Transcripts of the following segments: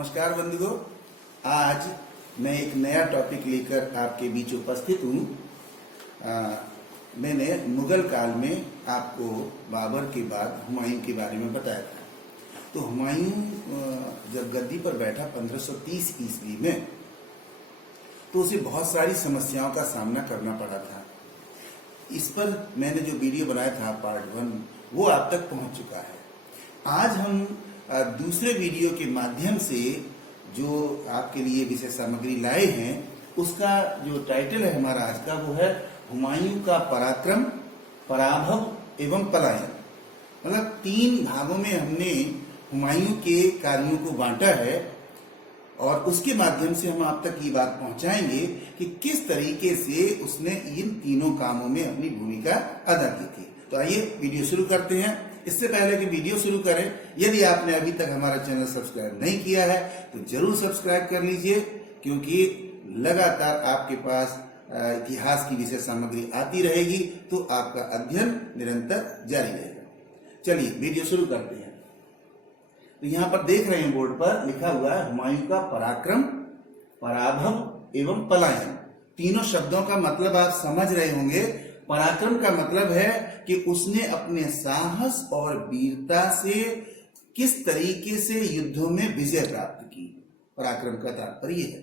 नमस्कार बंधुओं, आज मैं एक नया टॉपिक लेकर आपके बीच उपस्थित हूँ। मैंने मुगल काल में आपको बाबर के बाद हुमायूं के बारे में बताया था। तो हुमायूं जब गद्दी पर बैठा 1530 ईस्वी में, तो उसे बहुत सारी समस्याओं का सामना करना पड़ा था। इस पर मैंने जो वीडियो बनाया था पार्ट 1, वो आप तक पहुंच चुका है। आज हम दूसरे वीडियो के माध्यम से जो आपके लिए विशेष सामग्री लाए हैं, उसका जो टाइटल है हमारा आज का, वो है हुमायूं का पराक्रम, पराभव एवं पलायन। मतलब 3 भागों में हमने हुमायूं के कार्यों को बांटा है और उसके माध्यम से हम आप तक ये बात पहुंचाएंगे कि किस तरीके से उसने इन तीनों कामों में अपनी भूमिका अदा की थी। तो आइए वीडियो शुरू करते हैं। इससे पहले कि वीडियो शुरू करें, यदि आपने अभी तक हमारा चैनल सब्सक्राइब नहीं किया है तो जरूर सब्सक्राइब कर लीजिए, क्योंकि लगातार आपके पास इतिहास की विशेष सामग्री आती रहेगी, तो आपका अध्ययन निरंतर जारी रहेगा। चलिए वीडियो शुरू करते हैं। तो यहाँ पर देख रहे हैं बोर्ड पर लिखा हुआ है हुमायूं का पराक्रम, पराभव एवं पलायन। तीनों शब्दों का मतलब आप समझ रहे होंगे। पराक्रम का मतलब है कि उसने अपने साहस और वीरता से किस तरीके से युद्धों में विजय प्राप्त की, पराक्रम का तात्पर्य है।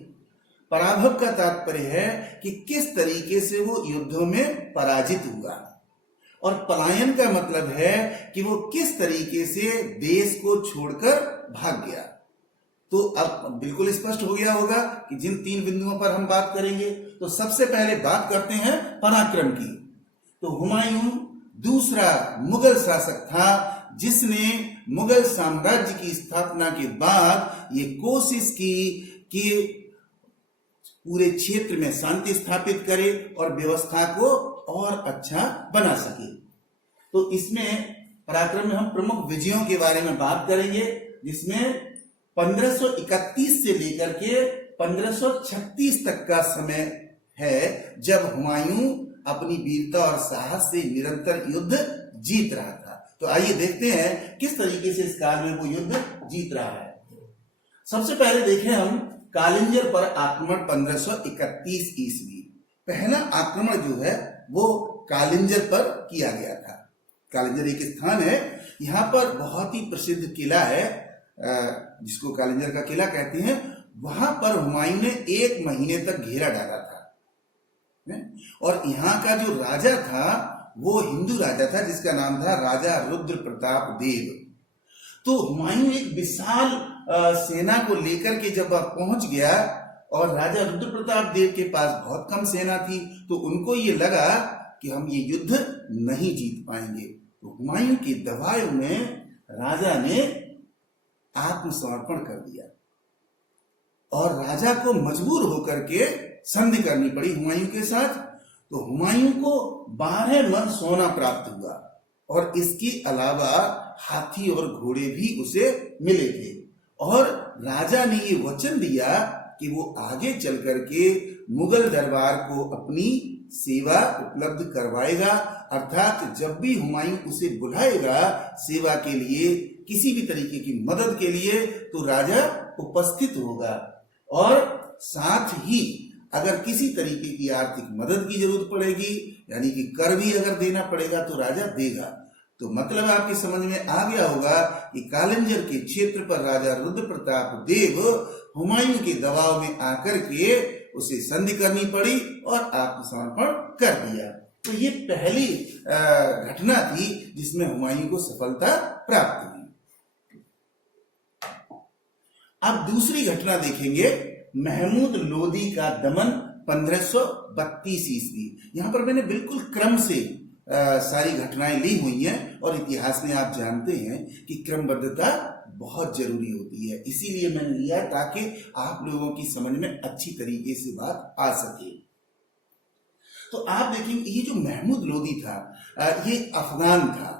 पराभव का तात्पर्य है कि किस तरीके से वो युद्धों में पराजित हुआ, और पलायन का मतलब है कि वो किस तरीके से देश को छोड़कर भाग गया। तो अब बिल्कुल स्पष्ट हो गया होगा कि जिन 3 बिंदुओं पर हम बात करेंगे। तो सबसे पहले बात करते हैं पराक्रम की। तो हुमायूं दूसरा मुगल शासक था जिसने मुगल साम्राज्य की स्थापना के बाद ये कोशिश की कि पूरे क्षेत्र में शांति स्थापित करे और व्यवस्था को और अच्छा बना सके। तो इसमें पराक्रम में हम प्रमुख विजयों के बारे में बात करेंगे, जिसमें 1531 से लेकर के 1536 तक का समय है जब हुमायूं अपनी वीरता और साहस से निरंतर युद्ध जीत रहा था। तो आइए देखते हैं किस तरीके से इस काल में वो युद्ध जीत रहा है। सबसे पहले देखें हम कालिंजर पर आक्रमण 1531 ईस्वी। पहला आक्रमण जो है वो कालिंजर पर किया गया था। कालिंजर एक स्थान है, यहाँ पर बहुत ही प्रसिद्ध किला है जिसको कालिंजर का किला कहते हैं। वहां पर हुमायूं ने 1 महीने तक घेरा डाला था, और यहाँ का जो राजा था वो हिंदू राजा था जिसका नाम था राजा रुद्र प्रताप देव। तो हुमायूं एक विशाल सेना को लेकर के जब पहुंच गया, और राजा रुद्र प्रताप देव के पास बहुत कम सेना थी, तो उनको ये लगा कि हम ये युद्ध नहीं जीत पाएंगे। तो हुमायूं के दबाव में राजा ने आत्मसमर्पण कर दिया और राजा को मजबूर होकर के संधि करनी पड़ी हुमायूं के साथ। तो हुमायूं को 12 मन सोना प्राप्त हुआ, और इसके अलावा हाथी और घोड़े भी उसे मिले थे। और राजा ने ये वचन दिया कि वो आगे चल करके मुगल दरबार को अपनी सेवा उपलब्ध करवाएगा, अर्थात जब भी हुमायूं उसे बुलाएगा सेवा के लिए, किसी भी तरीके की मदद के लिए, तो राजा उपस्थित होगा। और साथ ही अगर किसी तरीके की आर्थिक मदद की जरूरत पड़ेगी, यानी कि कर भी अगर देना पड़ेगा, तो राजा देगा। तो मतलब आपकी समझ में आ गया होगा कि कालिंजर के क्षेत्र पर राजा रुद्र प्रताप देव हुमायूं के दबाव में आकर के उसे संधि करनी पड़ी और आत्मसमर्पण कर दिया। तो ये पहली घटना थी जिसमें हुमायूं को सफलता प्राप्त हुई। अब दूसरी घटना देखेंगे, महमूद लोदी का दमन 1532 ईस्वी। यहाँ पर मैंने बिल्कुल क्रम से सारी घटनाएं ली हुई हैं, और इतिहास में आप जानते हैं कि क्रमबद्धता बहुत जरूरी होती है। इसीलिए मैंने लिया ताकि आप लोगों की समझ में अच्छी तरीके से बात आ सके। तो आप देखेंगे ये जो महमूद लोदी था ये अफगान था,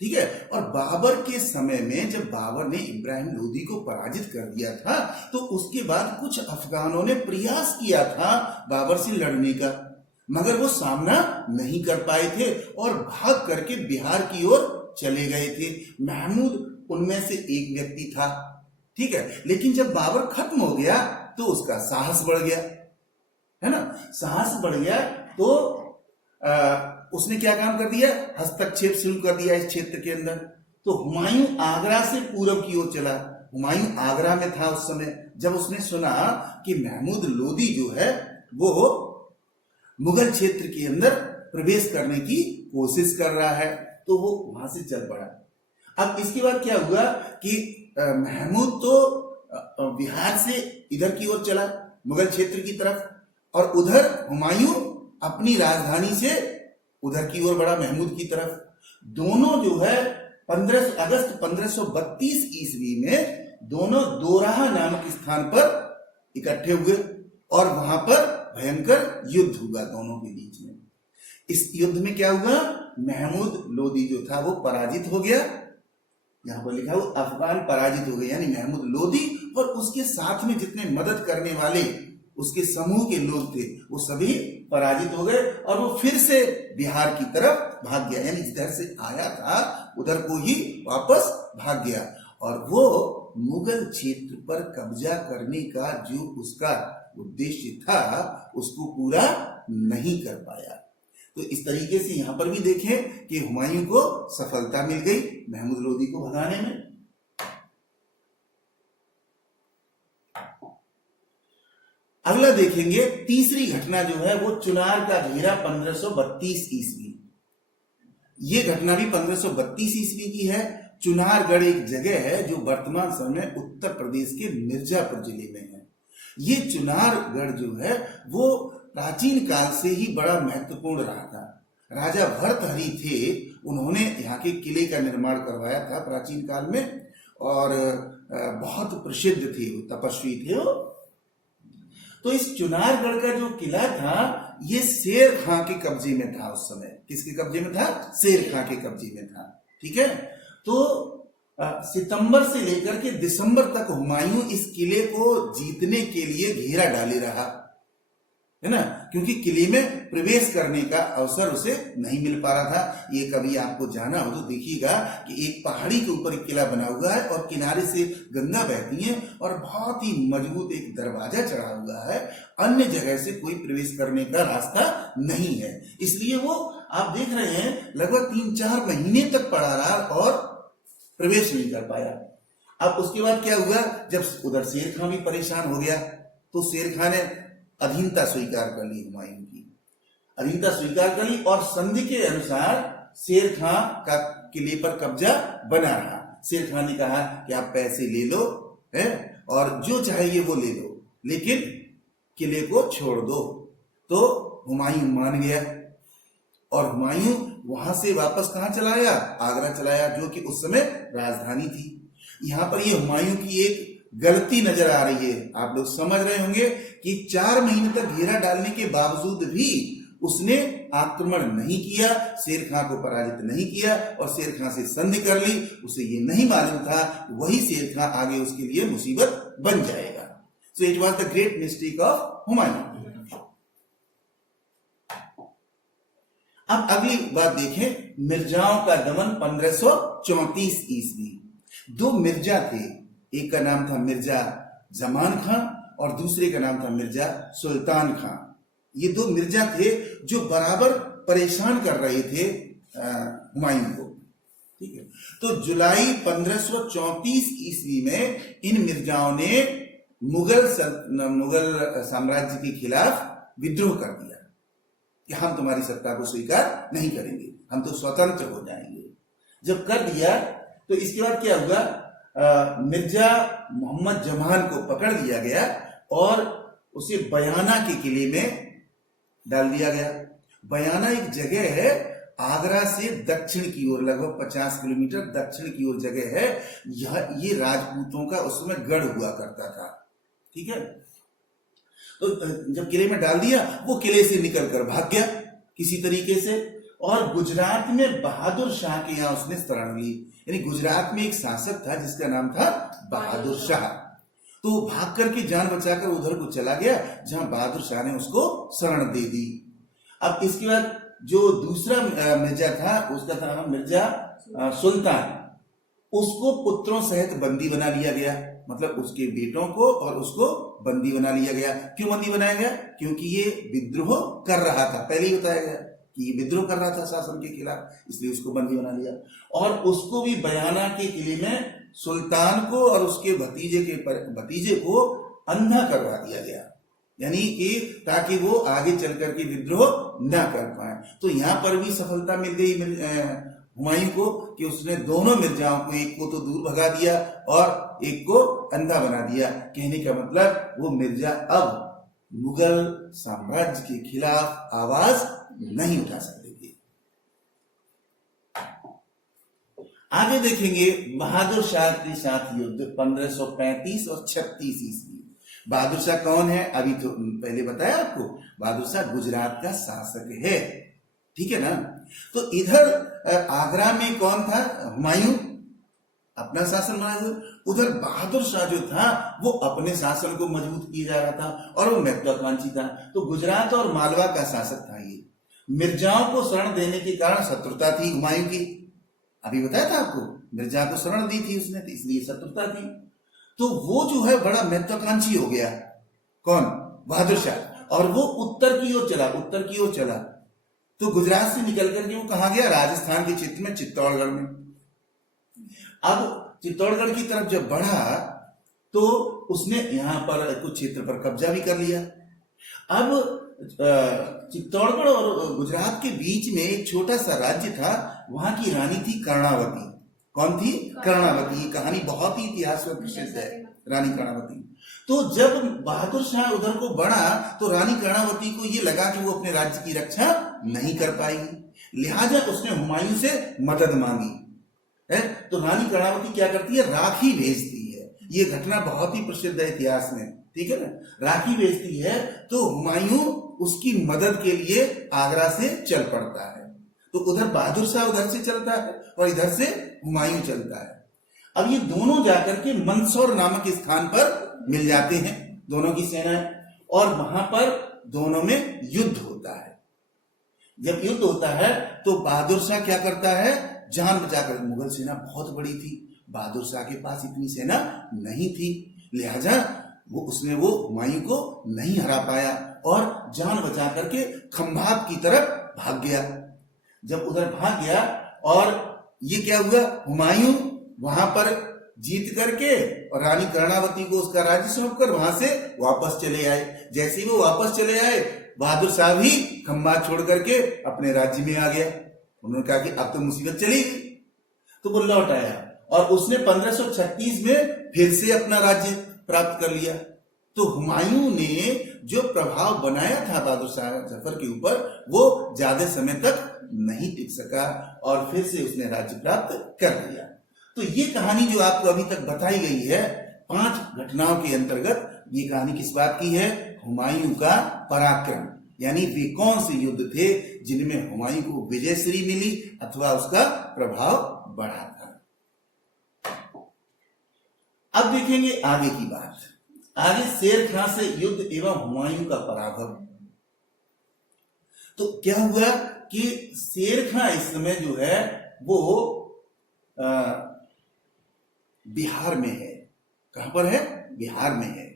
ठीक है। और बाबर के समय में जब बाबर ने इब्राहिम लोदी को पराजित कर दिया था, तो उसके बाद कुछ अफगानों ने प्रयास किया था बाबर से लड़ने का, मगर वो सामना नहीं कर पाए थे और भाग करके बिहार की ओर चले गए थे। महमूद उनमें से एक व्यक्ति था। ठीक है। लेकिन जब बाबर खत्म हो गया तो उसका साहस बढ़ गया, है ना, साहस बढ़ गया तो उसने क्या काम कर दिया, हस्तक्षेप शुरू कर दिया इस क्षेत्र के अंदर। तो हुमायूं आगरा से पूरब की ओर चला। हुमायूं आगरा में था उस समय। जब उसने सुना कि महमूद लोदी जो है वो मुगल क्षेत्र के अंदर प्रवेश करने की कोशिश कर रहा है, तो वो वहां से चल पड़ा। अब इसके बाद क्या हुआ कि महमूद तो बिहार से इधर की ओर चला मुगल क्षेत्र की तरफ, और उधर हुमायूं अपनी राजधानी से उधर की ओर बढ़ा महमूद की तरफ। दोनों जो है 15 अगस्त 1532 ईस्वी में दोनों दोराहा नामक स्थान पर इकट्ठे हुए और वहां पर भयंकर युद्ध हुआ दोनों के बीच में। इस युद्ध में क्या हुआ, महमूद लोदी जो था वो पराजित हो गया। यहां पर लिखा हुआ अफगान पराजित हो गए, यानी महमूद लोदी और उसके साथ में जितने मदद करने वाले उसके समूह के लोग थे वो सभी पराजित हो गए और वो फिर से बिहार की तरफ भाग गया, यानी जिधर से आया था उधर को ही वापस भाग गया। और वो मुगल क्षेत्र पर कब्जा करने का जो उसका उद्देश्य था उसको पूरा नहीं कर पाया। तो इस तरीके से यहां पर भी देखें कि हुमायूं को सफलता मिल गई महमूद लोदी को भगाने में। अगला देखेंगे, तीसरी घटना जो है वो चुनार का घेरा 1532 ईस्वी। ये घटना भी 1532 ईस्वी की है। चुनारगढ़ एक जगह है जो वर्तमान समय उत्तर प्रदेश के मिर्जापुर जिले में है। ये चुनारगढ़ जो है वो प्राचीन काल से ही बड़ा महत्वपूर्ण रहा था। राजा भर्तहरि थे, उन्होंने यहाँ के किले का निर्माण करवाया था प्राचीन काल में, और बहुत प्रसिद्ध थे, तपस्वी थे वो। तो इस चुनारगढ़ का जो किला था ये शेर खां के कब्जे में था उस समय। किसके कब्जे में था, शेर खां के कब्जे में था, ठीक है। तो सितंबर से लेकर के दिसंबर तक हुमायूं इस किले को जीतने के लिए घेरा डाले रहा, है ना, क्योंकि किले में प्रवेश करने का अवसर उसे नहीं मिल पा रहा था। ये कभी आपको जाना हो तो देखिएगा कि एक पहाड़ी के ऊपर एक किला बना हुआ है और किनारे से गंगा बहती है और बहुत ही मजबूत एक दरवाजा चढ़ा हुआ है। अन्य जगह से कोई प्रवेश करने का रास्ता नहीं है, इसलिए वो आप देख रहे हैं लगभग 3-4 महीने तक पड़ा रहा और प्रवेश नहीं कर पाया। अब उसके बाद क्या हुआ, जब उधर शेर खां भी परेशान हो गया तो शेर खां ने अधीनता स्वीकार कर ली, हुमायूं की अधीनता स्वीकार कर ली और संधि के अनुसार शेर खां का किले पर कब्जा बना रहा। शेर खां ने कहा कि आप पैसे ले लो है और जो चाहिए वो ले लो, लेकिन किले को छोड़ दो। तो हुमायूं मान गया और हुमायूं वहां से वापस कहां चलाया, आगरा चलाया, जो कि उस समय राजधानी थी। यहां पर ये हुमायूं की एक गलती नजर आ रही है। आप लोग समझ रहे होंगे कि 4 महीने तक घेरा डालने के बावजूद भी उसने आक्रमण नहीं किया, शेर खां को पराजित नहीं किया और शेर खां से संधि कर ली। उसे ये नहीं मालूम था वही शेर खां आगे उसके लिए मुसीबत बन जाएगा। So it was the great mistake of Humayun. अब अगली बात देखें, मिर्जाओं का दमन 1534 ईस्वी। 2 मिर्जा थे, एक का नाम था मिर्जा जमान खां और दूसरे का नाम था मिर्जा सुल्तान खां। ये 2 मिर्जा थे जो बराबर परेशान कर रहे थे हुमायूं को, ठीक है। तो जुलाई 1534 ईस्वी में इन मिर्जाओं ने मुगल साम्राज्य के खिलाफ विद्रोह कर दिया कि हम तुम्हारी सत्ता को स्वीकार नहीं करेंगे, हम तो स्वतंत्र हो जाएंगे। जब कर दिया तो इसके बाद क्या हुआ, मिर्जा मोहम्मद जमान को पकड़ लिया गया और उसे बयाना के किले में डाल दिया गया। बयाना एक जगह है आगरा से दक्षिण की ओर, लगभग 50 किलोमीटर दक्षिण की ओर जगह है। ये राजपूतों का उस समय गढ़ हुआ करता था, ठीक है। तो जब किले में डाल दिया वो किले से निकलकर भाग गया किसी तरीके से और गुजरात में बहादुर शाह के यहाँ उसने शरण ली। यानी गुजरात में एक शासक था जिसका नाम था बहादुर शाह, तो भाग करके जान बचाकर उधर को चला गया जहां बहादुर शाह ने उसको शरण दे दी। अब इसके बाद जो दूसरा मिर्जा था उसका था मिर्जा सुल्तान, उसको पुत्रों सहित बंदी बना लिया गया। मतलब उसके बेटों को और उसको बंदी बना लिया गया। क्यों बंदी बनाया गया? क्योंकि ये विद्रोह कर रहा था, पहले ही बताया गया कि ये विद्रोह कर रहा था शासन के खिलाफ, इसलिए उसको बंदी बना लिया। और उसको भी बयाना के किले में सुल्तान को और उसके भतीजे को अंधा करवा दिया गया, यानी कि ताकि वो आगे चल करके विद्रोह न कर पाए। तो यहाँ पर भी सफलता मिल गई हुमायूं को कि उसने दोनों मिर्जाओं को, एक को तो दूर भगा दिया और एक को अंधा बना दिया। कहने का मतलब वो मिर्जा अब मुगल साम्राज्य के खिलाफ आवाज नहीं उठा सकते थे। आगे देखेंगे बहादुर शाह के साथ युद्ध 1535 और 36 ईस्वी। बहादुर शाह कौन है? अभी तो पहले बताया आपको, बहादुर शाह गुजरात का शासक है, ठीक है ना। तो इधर आगरा में कौन था? हुमायूं अपना शासन बना हुआ, उधर बहादुर शाह जो था वो अपने शासन को मजबूत किया जा रहा था और वो महत्वाकांक्षी था। तो गुजरात और मालवा का शासक था ये। मिर्जाओं को शरण देने के कारण शत्रुता थी हुमायूं की, अभी बताया था आपको, मिर्जा को शरण दी थी उसने, तो इसलिए शत्रुता थी। तो वो जो है बड़ा महत्वाकांक्षी हो गया, कौन? बहादुर शाह। और वो उत्तर की ओर चला। तो गुजरात से निकल करके वो कहा गया? राजस्थान के क्षेत्र में, चित्तौड़गढ़ में। अब चित्तौड़गढ़ की तरफ जब बढ़ा तो उसने यहां पर कुछ क्षेत्र पर कब्जा भी कर लिया। अब चित्तौड़गढ़ और गुजरात के बीच में एक छोटा सा राज्य था, वहां की रानी थी कर्णावती। कौन थी? कर्णावती। ये कहानी बहुत ही इतिहास में प्रसिद्ध है, रानी कर्णावती। तो जब बहादुर शाह उधर को बढ़ा तो रानी कर्णावती को ये लगा कि वो अपने राज्य की रक्षा नहीं कर पाएगी, लिहाजा उसने हुमायूं से मदद मांगी है। तो रानी कर्णावती क्या करती है? राखी भेजती है। ये घटना बहुत ही प्रसिद्ध है इतिहास में, ठीक है ना। राखी भेजती है तो हुमायूं उसकी मदद के लिए आगरा से चल पड़ता है। तो उधर बहादुर शाह उधर से चलता है और इधर से हुमायूं चलता है। अब ये दोनों जाकर के मंदसौर नामक स्थान पर मिल जाते हैं, दोनों की सेनाएं, और वहां पर दोनों में युद्ध होता है। जब युद्ध होता है तो बहादुर शाह क्या करता है? जान बचाकर, मुगल सेना बहुत बड़ी थी, बहादुर शाह के पास इतनी सेना नहीं थी, लिहाजा उसने हुमायूं को नहीं हरा पाया और जान बचा करके खंभात की तरफ भाग गया। जब उधर भाग गया और ये क्या हुआ? हुमायूं वहां पर जीत करके और रानी कर्णावती को उसका राज्य सौंपकर वहां से वापस चले आए। जैसे ही वो वापस चले आए, बहादुर शाह भी खंभात छोड़ करके अपने राज्य में आ गया। उन्होंने कहा कि अब तो मुसीबत चली गई, तो वो लौट आया और उसने 1536 में फिर से अपना राज्य प्राप्त कर लिया। तो हुमायूं ने जो प्रभाव बनाया था बहादुर शाह जफर के ऊपर, वो ज्यादा समय तक नहीं टिक सका और फिर से उसने राज्य प्राप्त कर लिया। तो ये कहानी जो आपको अभी तक बताई गई है 5 घटनाओं के अंतर्गत, ये कहानी किस बात की है? हुमायूं का पराक्रम, यानी वे कौन से युद्ध थे जिनमें हुमायूं को विजयश्री मिली अथवा उसका प्रभाव बढ़ा था। अब देखेंगे आगे की बात। आगे शेर खां से युद्ध एवं हुमायूं का पराभव। तो क्या हुआ कि शेर खां इस समय जो है वो बिहार में है। कहां पर है? बिहार में है।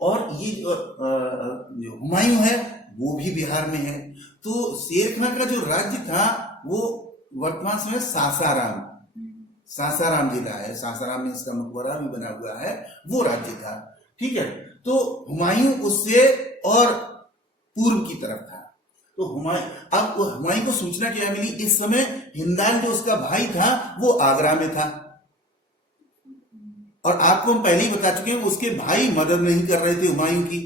और ये जो हुमायूं है वो भी बिहार में है। तो शेर खां का जो राज्य था वो वर्तमान समय सासाराम जिला है, सासाराम में इसका मकबरा भी बना हुआ है, वो राज्य था, ठीक है। तो हुमायूं उससे और पूर्व की तरफ था। तो हुमायूं को सूचना क्या मिली? इस समय हिंदाल जो उसका भाई था वो आगरा में था, और आपको हम पहले ही बता चुके हैं उसके भाई मदद नहीं कर रहे थे हुमायूं की।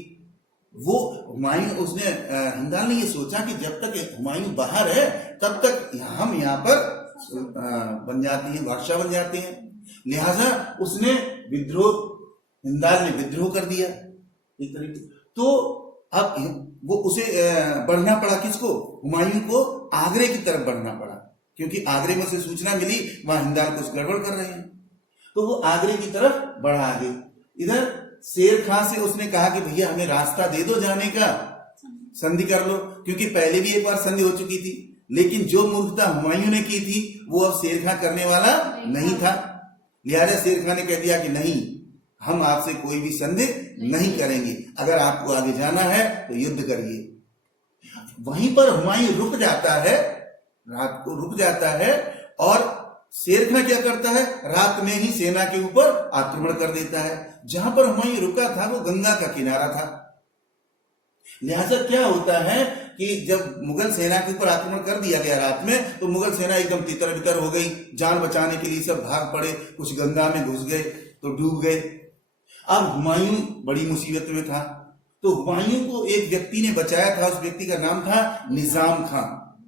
हिंदाल ने ये सोचा कि जब तक हुमायूं बाहर है तब तक हम यहाँ पर बन जाते हैं, बादशाह बन जाते हैं। लिहाजा उसने हिंदाल ने विद्रोह कर दिया एक तरीके। तो अब वो उसे बढ़ना पड़ा, किसको? हुमायूं को आगरे की तरफ बढ़ना पड़ा, क्योंकि आगरे में उसे सूचना मिली वहां हिंदाल कुछ गड़बड़ कर रहे हैं। तो वो आगरे की तरफ बढ़ा आगे। इधर शेर खां से उसने कहा कि भैया हमें रास्ता दे दो जाने का, संधि कर लो, क्योंकि पहले भी एक बार संधि हो चुकी थी। लेकिन जो मूर्खता हुमायूं ने की थी वो अब शेर खां करने वाला नहीं था। लिहाजा शेर खां ने कह दिया कि नहीं, हम आपसे कोई भी संदेह नहीं करेंगे, अगर आपको आगे जाना है तो युद्ध करिए। वहीं पर हुमायूं रुक जाता है, रात को रुक जाता है, और शेर खां क्या करता है, रात में ही सेना के ऊपर आक्रमण कर देता है। जहां पर हुमायूं रुका था वो गंगा का किनारा था। लिहाजा क्या होता है कि जब मुगल सेना के ऊपर आक्रमण कर दिया गया रात में, तो मुगल सेना एकदम तितर बितर हो गई। जान बचाने के लिए सब भाग पड़े, कुछ गंगा में घुस गए तो डूब गए। अब हुमायूं बड़ी मुसीबत में था, तो हुमायूं को एक व्यक्ति ने बचाया था। उस व्यक्ति का नाम था निजाम खां।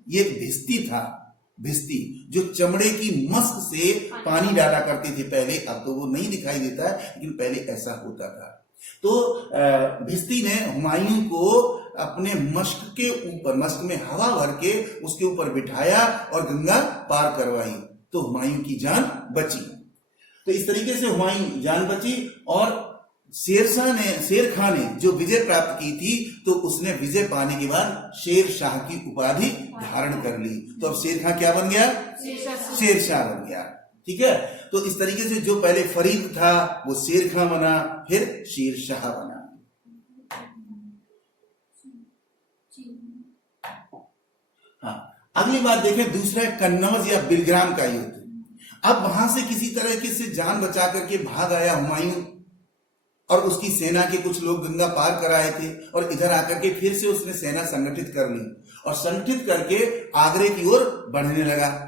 ये एक भिस्ती था, भिस्ती जो चमड़े की मस्क से पानी डाला करते थे पहले। अब तो वो नहीं दिखाई देता है, लेकिन पहले ऐसा होता था। तो भिस्ती ने हुमायूं को अपने मश्क के ऊपर, मश्क में हवा भर के उसके ऊपर बिठाया और गंगा पार करवाई, तो हुमायूं की जान बची। तो इस तरीके से हुमायूं जान बची। और शेर खां ने जो विजय प्राप्त की थी, तो उसने विजय पाने के बाद शेर शाह की उपाधि धारण कर ली। तो अब शेर खां क्या बन गया, शेर शाह बन गया। ठीक है, तो इस तरीके से जो पहले फरीद था वो शेर खां बना, फिर शेर शाह बना। हाँ, अगली बात देखें, दूसरा है कन्नौज या बिलग्राम का युद्ध। अब वहां से किसी तरह से जान बचा करके भाग आया हुमायूं, और उसकी सेना के कुछ लोग गंगा पार कर आए थे, और इधर आकर के फिर से उसने सेना संगठित कर ली, और संगठित करके आगरे की ओर बढ़ने लगा।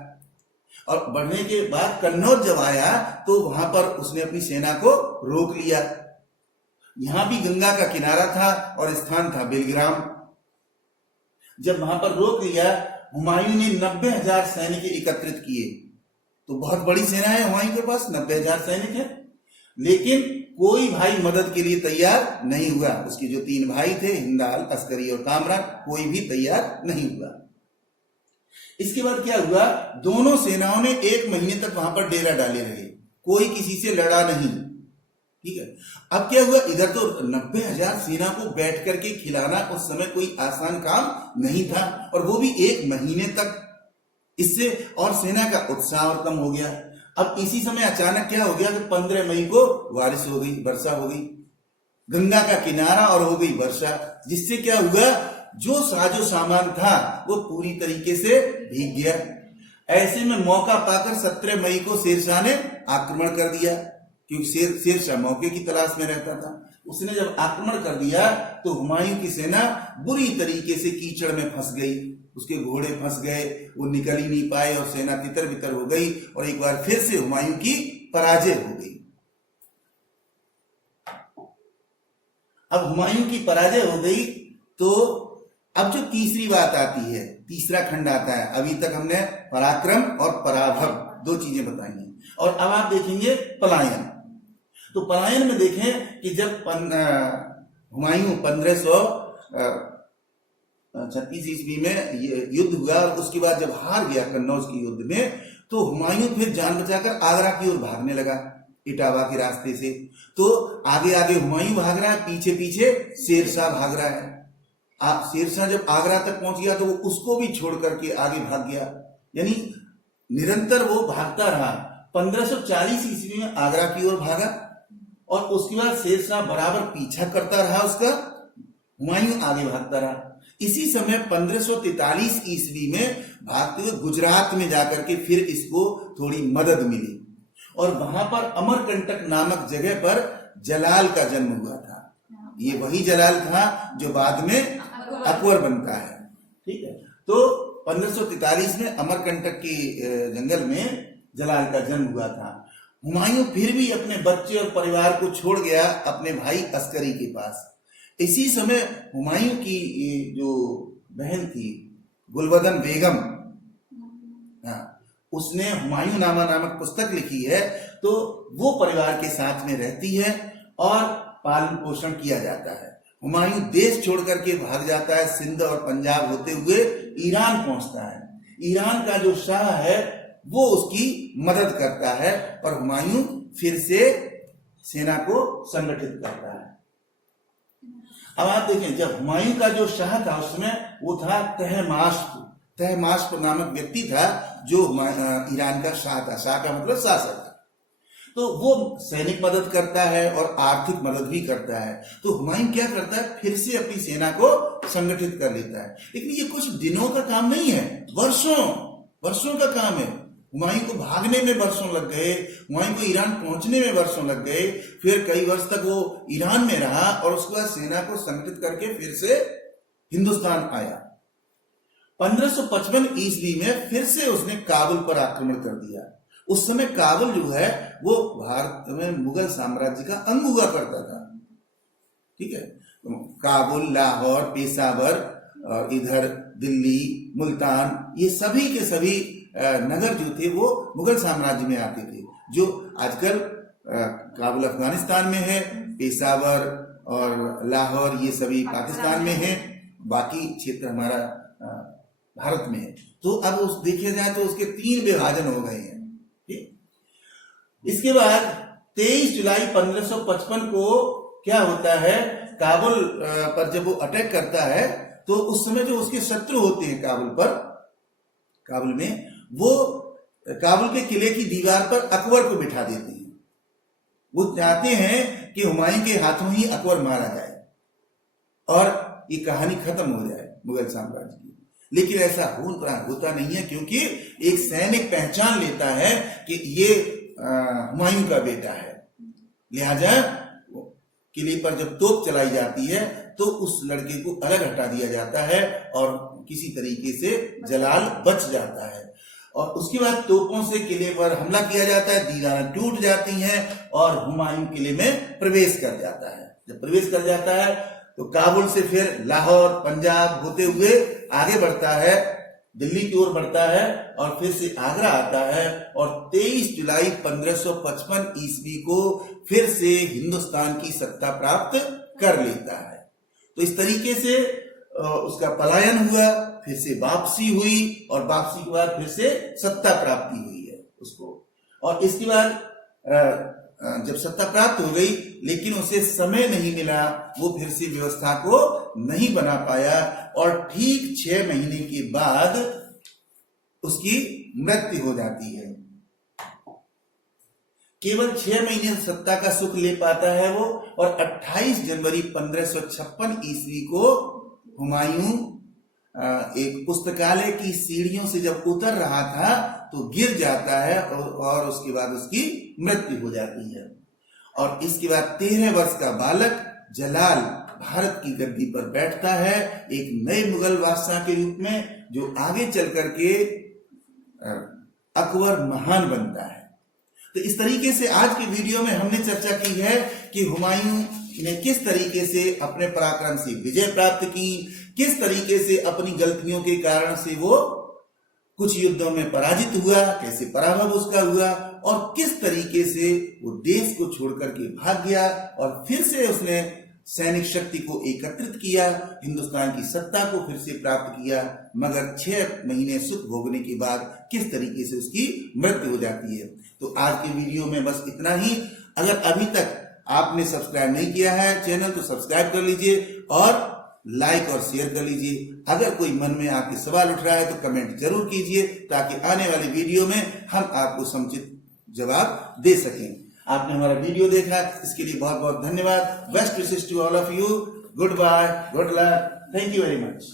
और बढ़ने के बाद कन्नौज जब आया, तो वहां पर उसने अपनी सेना को रोक लिया। यहां भी गंगा का किनारा था और स्थान था बिलग्राम। जब वहां पर रोक लिया, हुमायूं ने 90,000 सैनिक एकत्रित किए। तो बहुत बड़ी सेना है हुमायूं के पास, 90,000 सैनिक है, लेकिन कोई भाई मदद के लिए तैयार नहीं हुआ। उसके जो 3 भाई थे, हिंदाल, अस्करी और कामरान, कोई भी तैयार नहीं हुआ। इसके बाद क्या हुआ, दोनों सेनाओं ने 1 महीने तक वहां पर डेरा डाले रहे, कोई किसी से लड़ा नहीं। ठीक है, अब क्या हुआ, इधर तो 90,000 सेना को बैठ करके खिलाना उस समय कोई आसान काम नहीं था, और वो भी 1 महीने तक। इससे और सेना का उत्साह और कम हो गया। अब इसी समय अचानक क्या हो गया कि 15 मई को बारिश हो गई, वर्षा हो गई, गंगा का किनारा और हो गई वर्षा, जिससे क्या हुआ, जो साजो सामान था वो पूरी तरीके से भीग गया। ऐसे में मौका पाकर 17 मई को शेरशाह ने आक्रमण कर दिया, क्योंकि शेरशाह मौके की तलाश में रहता था। उसने जब आक्रमण कर दिया, तो हुमायूं की सेना बुरी तरीके से कीचड़ में फंस गई, उसके घोड़े फंस गए, वो निकल ही नहीं पाए, और सेना तितर बितर हो गई, और एक बार फिर से हुमायूं की पराजय हो गई। अब हुमायूं की पराजय हो गई, तो अब जो तीसरी बात आती है, तीसरा खंड आता है। अभी तक हमने पराक्रम और पराभव 2 चीजें बताई हैं, और अब आप देखेंगे पलायन। तो पलायन में देखें कि जब हुमायूं 1536 ईस्वी में युद्ध हुआ, और उसके बाद जब हार गया कन्नौज की युद्ध में, तो हुमायूं फिर जान बचाकर आगरा की ओर भागने लगा, इटावा के रास्ते से। तो आगे आगे हुमायूं भाग रहा है, पीछे पीछे शेरशाह भाग रहा है। शेरशाह जब आगरा तक पहुंच गया, तो वो उसको भी छोड़ करके आगे भाग गया, यानी निरंतर वो भागता रहा। 1540 ईस्वी में आगरा की ओर भागा, और उसके बाद शेरशाह बराबर पीछा करता रहा उसका, हुमायूं आगे भागता रहा। इसी समय 1543 ईस्वी में भागते हुए गुजरात में जाकर के फिर इसको थोड़ी मदद मिली, और वहां पर अमरकंटक नामक जगह पर जलाल का जन्म हुआ था। ये वही जलाल था जो बाद में अकबर बनता है। ठीक है, तो 1543 में अमरकंटक की जंगल में जलाल का जन्म हुआ था। हुमायूं फिर भी अपने बच्चे और परिवार को छोड़ गया अपने भाई अस्करी के पास। इसी समय हुमायूं की जो बहन थी गुलबदन बेगम, उसने हुमायूं नामा नामक पुस्तक लिखी है। तो वो परिवार के साथ में रहती है और पालन पोषण किया जाता है। हुमायूं देश छोड़ करके भाग जाता है, सिंध और पंजाब होते हुए ईरान पहुंचता है। ईरान का जो शाह है वो उसकी मदद करता है, और हुमायूं फिर से सेना को संगठित करता है। अब आप देखें, जब हुमायूं का जो शाह था उसमें वो था तहमास्प नामक व्यक्ति था, जो ईरान का शाह था। शाह का मतलब शासक था। तो वो सैनिक मदद करता है और आर्थिक मदद भी करता है। तो हुमायूं क्या करता है, फिर से अपनी सेना को संगठित कर लेता है। लेकिन ये कुछ दिनों का काम नहीं है, वर्षों का काम है। हुमायूं को भागने में वर्षों लग गए, हुमायूं को ईरान पहुंचने में वर्षों लग गए, फिर कई वर्ष तक वो ईरान में रहा और उसके बाद सेना को संगठित करके फिर से हिंदुस्तान आया। 1555 ईस्वी में फिर से उसने काबुल पर आक्रमण कर दिया। उस समय काबुल जो है वो भारत में मुगल साम्राज्य का अंग हुआ करता था। ठीक है, काबुल, लाहौर, पेशावर और इधर दिल्ली, मुल्तान, ये सभी के सभी नगर जो थे वो मुगल साम्राज्य में आते थे। जो आजकल काबुल अफगानिस्तान में है, पेशावर और लाहौर ये सभी पाकिस्तान में है, बाकी क्षेत्र हमारा भारत में है। तो अब उस देखे जाए तो उसके 3 विभाजन हो गए हैं। इसके बाद 23 जुलाई 1555 को क्या होता है, काबुल पर जब वो अटैक करता है तो उस समय जो उसके शत्रु होते हैं काबुल में, वो काबुल के किले की दीवार पर अकबर को बिठा देते हैं। वो चाहते हैं कि हुमायूं के हाथों ही अकबर मारा जाए और ये कहानी खत्म हो जाए मुगल साम्राज्य की। लेकिन ऐसा होता नहीं है, क्योंकि एक सैनिक पहचान लेता है कि ये हुमायूं का बेटा है। लिहाजा किले पर जब तोप चलाई जाती है तो उस लड़के को अलग हटा दिया जाता है और किसी तरीके से जलाल बच जाता है। और उसके बाद तोपों से किले पर हमला किया जाता है, दीवारें टूट जाती हैं और हुमायूं किले में प्रवेश कर जाता है। जब प्रवेश कर जाता है तो काबुल से फिर लाहौर, पंजाब होते हुए आगे बढ़ता है, दिल्ली की ओर बढ़ता है और फिर से आगरा आता है और 23 जुलाई 1555 ईस्वी को फिर से हिंदुस्तान की सत्ता प्राप्त कर लेता है। तो इस तरीके से उसका पलायन हुआ, फिर से वापसी हुई और वापसी के बाद फिर से सत्ता प्राप्ति हुई है उसको। और इसके बाद जब सत्ता प्राप्त हो गई, लेकिन उसे समय नहीं मिला, वो फिर से व्यवस्था को नहीं बना पाया और ठीक 6 महीने के बाद उसकी मृत्यु हो जाती है। केवल 6 महीने सत्ता का सुख ले पाता है वो, और 28 जनवरी 1556 ईस्वी को हुमायूं एक पुस्तकालय की सीढ़ियों से जब उतर रहा था तो गिर जाता है और उसके बाद उसकी मृत्यु हो जाती है। और इसके बाद 13 वर्ष का बालक जलाल भारत की गद्दी पर बैठता है एक नए मुगल बादशाह के रूप में, जो आगे चल करके अकबर महान बनता है। तो इस तरीके से आज के वीडियो में हमने चर्चा की है कि हुमायूं ने किस तरीके से अपने पराक्रम से विजय प्राप्त की, किस तरीके से अपनी गलतियों के कारण से वो कुछ युद्धों में पराजित हुआ, कैसे पराभव उसका हुआ और किस तरीके से वो देश को छोड़कर के भाग गया और फिर से उसने सैनिक शक्ति को एकत्रित किया, हिंदुस्तान की सत्ता को फिर से प्राप्त किया, मगर 6 महीने सुख भोगने के बाद किस तरीके से उसकी मृत्यु हो जाती है। तो आज के वीडियो में बस इतना ही। अगर अभी तक आपने सब्सक्राइब नहीं किया है चैनल तो सब्सक्राइब कर लीजिए और लाइक और शेयर कर लीजिए। अगर कोई मन में आपके सवाल उठ रहा है तो कमेंट जरूर कीजिए, ताकि आने वाले वीडियो में हम आपको समुचित जवाब दे सकें। आपने हमारा वीडियो देखा, इसके लिए बहुत बहुत धन्यवाद। Best wishes to all of you. Goodbye, good luck, thank you very much.